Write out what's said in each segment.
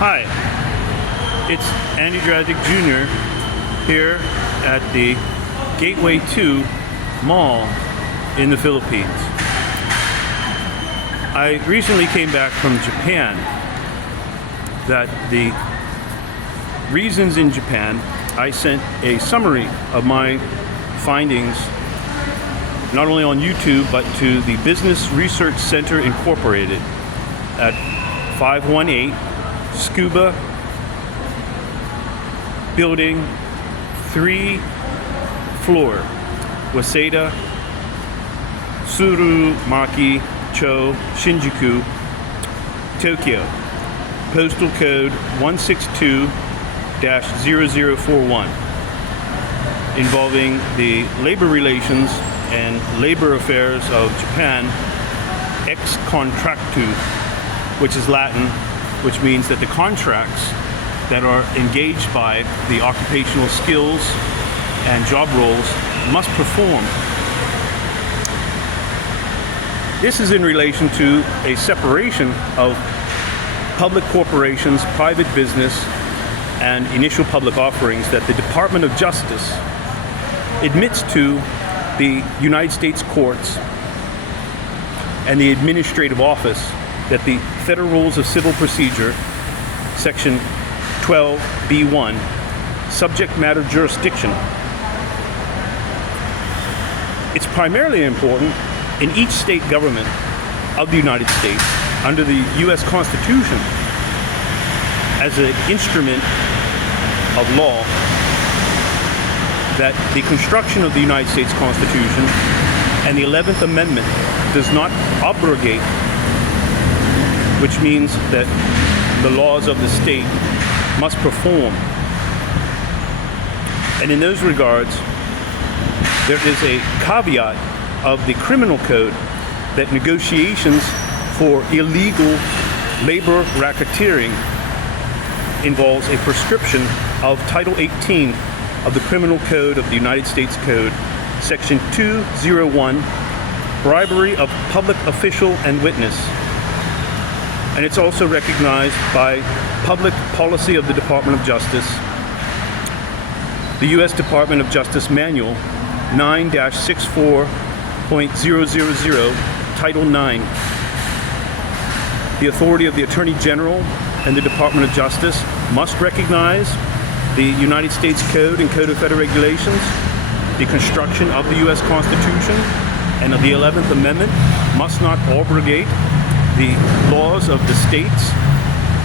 Hi, it's Andy Dragic Jr. here at the Gateway 2 Mall in the Philippines. I recently came back from Japan. That the reasons in Japan, I sent a summary of my findings not only on YouTube but to the Business Research Center Incorporated at 518 Scuba Building 3 floor, Waseda, Tsurumaki Cho, Shinjuku, Tokyo. Postal code 162-0041, involving the labor relations and labor affairs of Japan, ex contractu, which is Latin, which means that the contracts that are engaged by the occupational skills and job roles must perform. This is in relation to a separation of public corporations, private business, and initial public offerings that the Department of Justice admits to the United States courts and the administrative office that the Federal Rules of Civil Procedure, Section 12b1, subject matter jurisdiction. It's primarily important in each state government of the United States under the U.S. Constitution as an instrument of law that the construction of the United States Constitution and the 11th Amendment does not abrogate, which means that the laws of the state must perform. And in those regards, there is a caveat of the criminal code that negotiations for illegal labor racketeering involves a prescription of Title 18 of the Criminal Code of the United States Code, Section 201, bribery of public official and witness. And it's also recognized by public policy of the Department of Justice, the U.S. Department of Justice Manual 9-64.000, Title 9. The authority of the Attorney General and the Department of Justice must recognize the United States Code and Code of Federal Regulations, the construction of the U.S. Constitution and of the 11th Amendment must not abrogate the laws of the states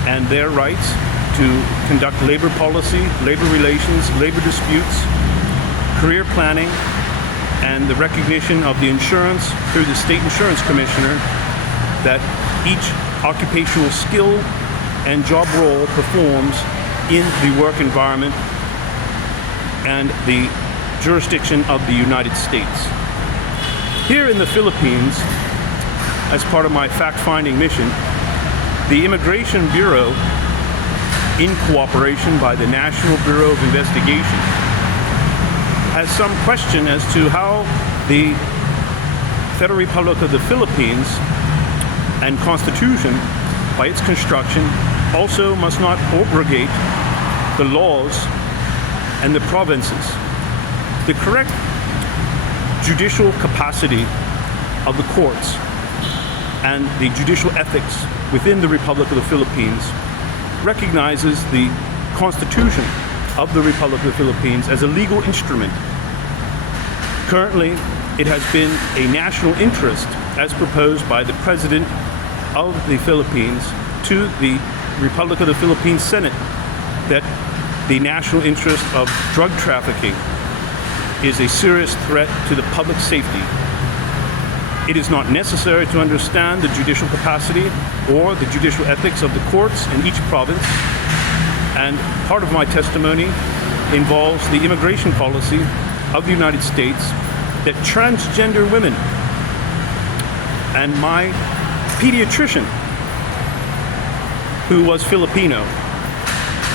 and their rights to conduct labor policy, labor relations, labor disputes, career planning, and the recognition of the insurance through the State Insurance Commissioner that each occupational skill and job role performs in the work environment and the jurisdiction of the United States. Here in the Philippines, as part of my fact-finding mission, the Immigration Bureau, in cooperation by the National Bureau of Investigation, has some question as to how the Federal Republic of the Philippines and Constitution, by its construction, also must not abrogate the laws and the provinces. The correct judicial capacity of the courts and the judicial ethics within the Republic of the Philippines recognizes the Constitution of the Republic of the Philippines as a legal instrument. Currently, it has been a national interest, as proposed by the President of the Philippines to the Republic of the Philippines Senate, that the national interest of drug trafficking is a serious threat to the public safety. It is not necessary to understand the judicial capacity or the judicial ethics of the courts in each province, and part of my testimony involves the immigration policy of the United States that transgender women, and my pediatrician, who was Filipino,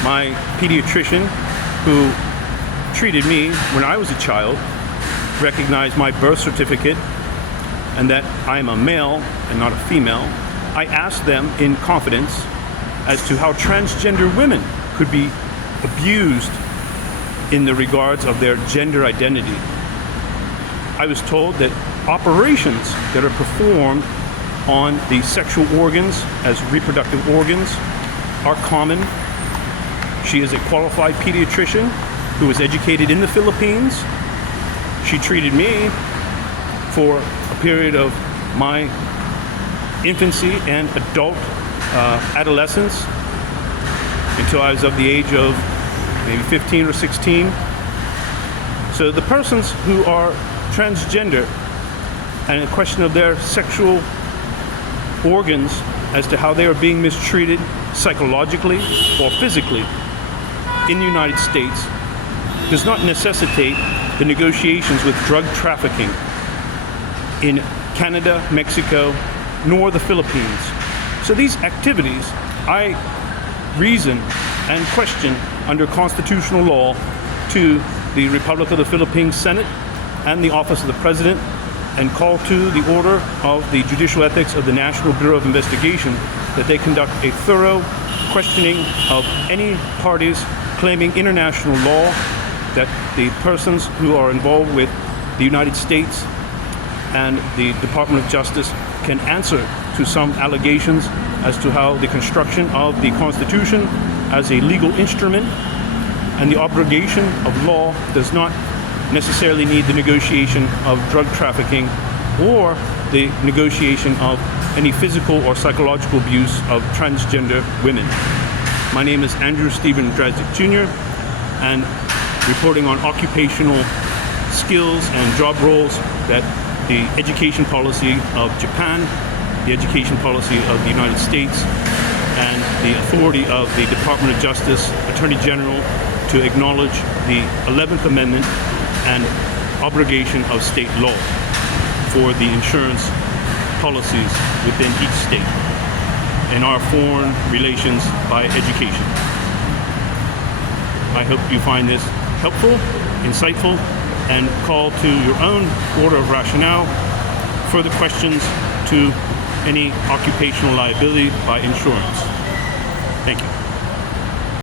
my pediatrician who treated me when I was a child, recognized my birth certificate and that I am a male and not a female. I asked them in confidence as to how transgender women could be abused in the regards of their gender identity. I was told that operations that are performed on the sexual organs as reproductive organs are common. She is a qualified pediatrician who was educated in the Philippines. She treated me for a period of my infancy and adult adolescence until I was of the age of maybe 15 or 16. So the persons who are transgender and a question of their sexual organs as to how they are being mistreated psychologically or physically in the United States does not necessitate the negotiations with drug trafficking in Canada, Mexico, nor the Philippines. So these activities, I reason and question under constitutional law to the Republic of the Philippines Senate and the Office of the President, and call to the order of the Judicial Ethics of the National Bureau of Investigation that they conduct a thorough questioning of any parties claiming international law that the persons who are involved with the United States and the Department of Justice can answer to some allegations as to how the construction of the Constitution as a legal instrument and the abrogation of law does not necessarily need the negotiation of drug trafficking or the negotiation of any physical or psychological abuse of transgender women. My name is Andrew Stephen Drazik Jr., and reporting on occupational skills and job roles that the education policy of Japan, the education policy of the United States, and the authority of the Department of Justice, Attorney General, to acknowledge the 11th Amendment and abrogation of state law for the insurance policies within each state in our foreign relations by education. I hope you find this helpful, insightful, and call to your own order of rationale further questions to any occupational liability by insurance. Thank you.